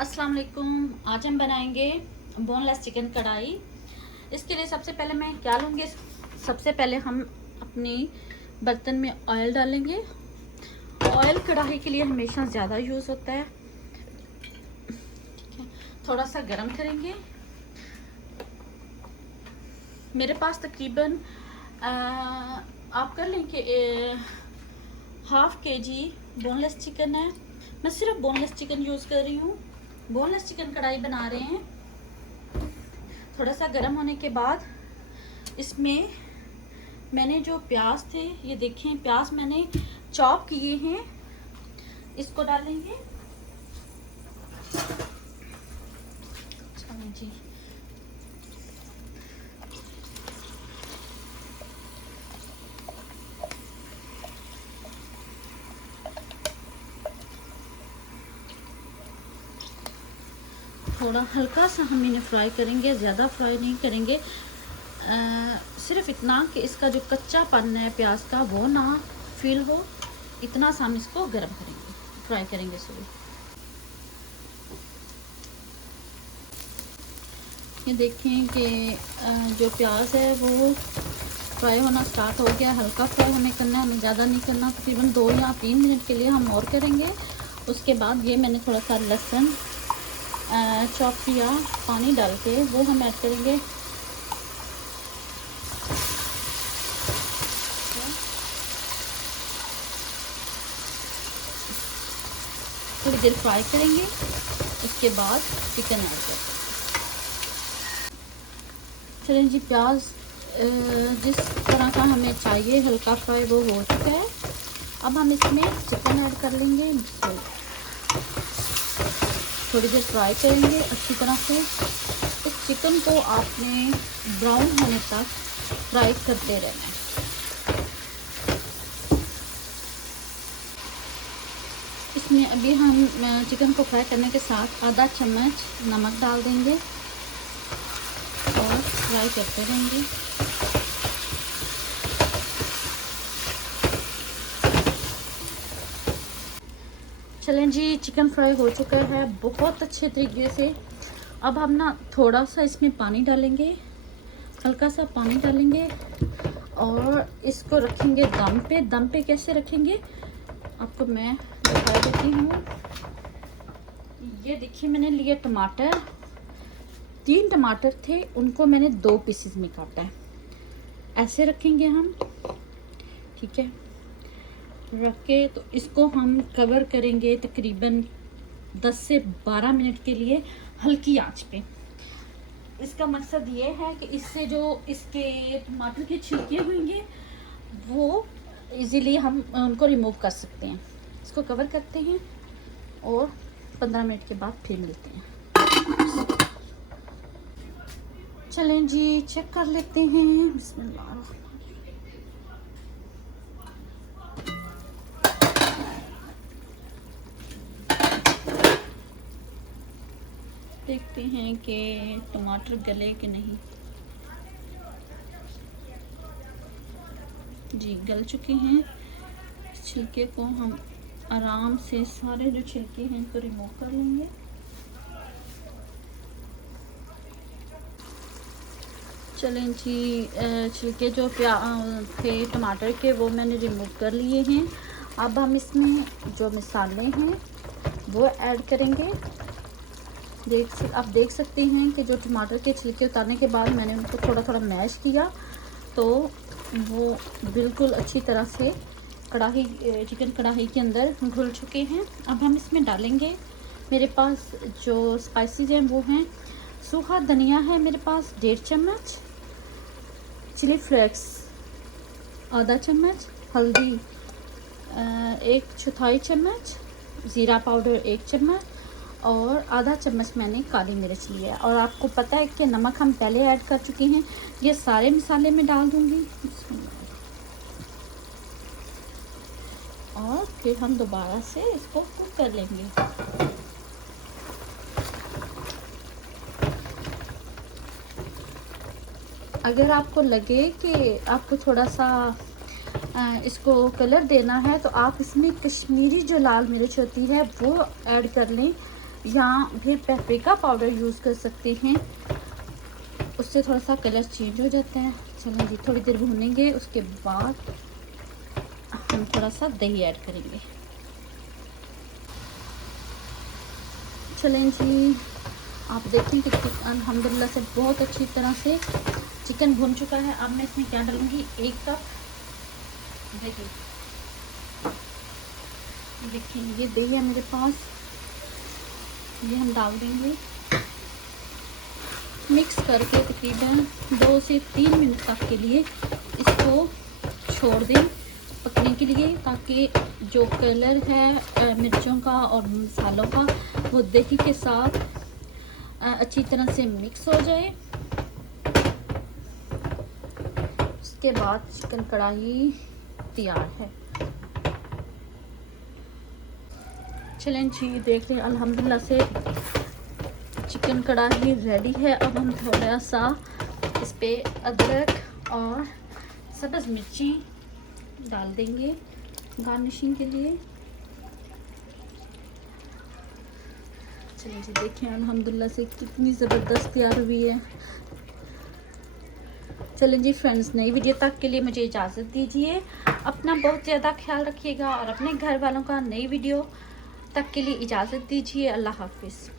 अस्सलाम वालेकुम। आज हम बनाएंगे बोनलेस चिकन कढ़ाई। इसके लिए सबसे पहले मैं क्या लूँगी, सबसे पहले हम अपनी बर्तन में ऑयल डालेंगे। ऑयल कढ़ाई के लिए हमेशा ज़्यादा यूज़ होता है, ठीक है। थोड़ा सा गरम करेंगे। मेरे पास तकरीबन आप कर लें कि हाफ केजी बोनलेस चिकन है। मैं सिर्फ बोनलेस चिकन यूज़ कर रही हूँ, बोनलेस चिकन कढ़ाई बना रहे हैं। थोड़ा सा गर्म होने के बाद इसमें मैंने जो प्याज थे, ये देखें प्याज मैंने चॉप किए हैं, इसको डालेंगे। चलें जी, थोड़ा हल्का सा हम इन्हें फ्राई करेंगे, ज़्यादा फ्राई नहीं करेंगे। सिर्फ इतना कि इसका जो कच्चापन है प्याज का वो ना फील हो, इतना सा हम इसको गर्म करेंगे, फ्राई करेंगे। सॉरी, ये देखें कि जो प्याज है वो फ्राई होना स्टार्ट हो गया। हल्का फ्राई हमें करना है, हमें ज़्यादा नहीं करना। तकरीबन 2 या 3 मिनट के लिए हम और करेंगे। उसके बाद ये मैंने थोड़ा सा लहसुन चॉप किया, पानी डाल के वो हम ऐड करेंगे। थोड़ी देर फ्राई करेंगे, उसके बाद चिकन ऐड करेंगे। चलें जी, प्याज जिस तरह का हमें चाहिए हल्का फ्राई वो हो चुका है। अब हम इसमें चिकन ऐड कर लेंगे। थोड़ी देर फ्राई करेंगे अच्छी तरह से। इस चिकन को आपने ब्राउन होने तक फ्राई करते रहना है। इसमें अभी हम चिकन को फ्राई करने के साथ आधा चम्मच नमक डाल देंगे और फ्राई करते रहेंगे। चलें जी, चिकन फ्राई हो चुका है बहुत अच्छे तरीके से। अब हम ना थोड़ा सा इसमें पानी डालेंगे, हल्का सा पानी डालेंगे और इसको रखेंगे दम पे। दम पे कैसे रखेंगे आपको मैं बता देती हूँ। ये देखिए, मैंने लिए टमाटर, 3 टमाटर थे, उनको मैंने 2 पीसेस में काटा है। ऐसे रखेंगे हम, ठीक है। रख के तो इसको हम कवर करेंगे तकरीबन 10 से 12 मिनट के लिए हल्की आंच पे। इसका मकसद ये है कि इससे जो इसके टमाटर के छिलके होंगे वो इजीली हम उनको रिमूव कर सकते हैं। इसको कवर करते हैं और 15 मिनट के बाद फिर मिलते हैं। चलें जी, चेक कर लेते हैं। बिस्मिल्लाह, देखते हैं कि टमाटर गले कि नहीं। जी, गल चुके हैं। छिलके को हम आराम से, सारे जो छिलके हैं इनको रिमूव कर लेंगे। चलें जी, छिलके जो थे टमाटर के वो मैंने रिमूव कर लिए हैं। अब हम इसमें जो मसाले हैं वो ऐड करेंगे। आप देख सकते हैं कि जो टमाटर के छिलके उतारने के बाद मैंने उनको थोड़ा थोड़ा मैश किया तो वो बिल्कुल अच्छी तरह से चिकन कढ़ाई के अंदर घुल चुके हैं। अब हम इसमें डालेंगे, मेरे पास जो स्पाइसेस हैं वो हैं, सूखा धनिया है मेरे पास 1.5 चम्मच, चिली फ्लेक्स आधा चम्मच, हल्दी 1/4 चम्मच, ज़ीरा पाउडर 1 चम्मच और आधा चम्मच मैंने काली मिर्च लिया है। और आपको पता है कि नमक हम पहले ऐड कर चुके हैं। ये सारे मसाले में डाल दूंगी और फिर हम दोबारा से इसको कुक कर लेंगे। अगर आपको लगे कि आपको थोड़ा सा इसको कलर देना है तो आप इसमें कश्मीरी जो लाल मिर्च होती है वो ऐड कर लें। या फिर पेपरिका पाउडर यूज़ कर सकते हैं, उससे थोड़ा सा कलर चेंज हो जाता है। चलें जी, थोड़ी देर भूनेंगे, उसके बाद हम थोड़ा सा दही ऐड करेंगे। चलें जी, आप देखें कि अल्हम्दुलिल्लाह से बहुत अच्छी तरह से चिकन भुन चुका है। अब मैं इसमें क्या डालूँगी, 1 कप दही। देखिए ये दही है मेरे पास, ये हम डाल देंगे। मिक्स करके तकरीबन 2 से 3 मिनट तक के लिए इसको छोड़ दें पकने के लिए, ताकि जो कलर है मिर्चों का और मसालों का वो दही के साथ अच्छी तरह से मिक्स हो जाए। उसके बाद चिकन कढ़ाई तैयार है। चलें जी, देख लें अल्हम्दुलिल्लाह से चिकन कढ़ाई रेडी है। अब हम थोड़ा सा इस पे अदरक और सब्ज़ मिर्ची डाल देंगे गार्निशिंग के लिए। चलिए जी, देखें अल्हम्दुलिल्लाह से कितनी ज़बरदस्त तैयार हुई है। चलें जी फ्रेंड्स, नई वीडियो तक के लिए मुझे इजाज़त दीजिए। अपना बहुत ज़्यादा ख्याल रखिएगा और अपने घर वालों का नई वीडियो तक के लिए इजाज़त दीजिए। अल्लाह हाफिज़।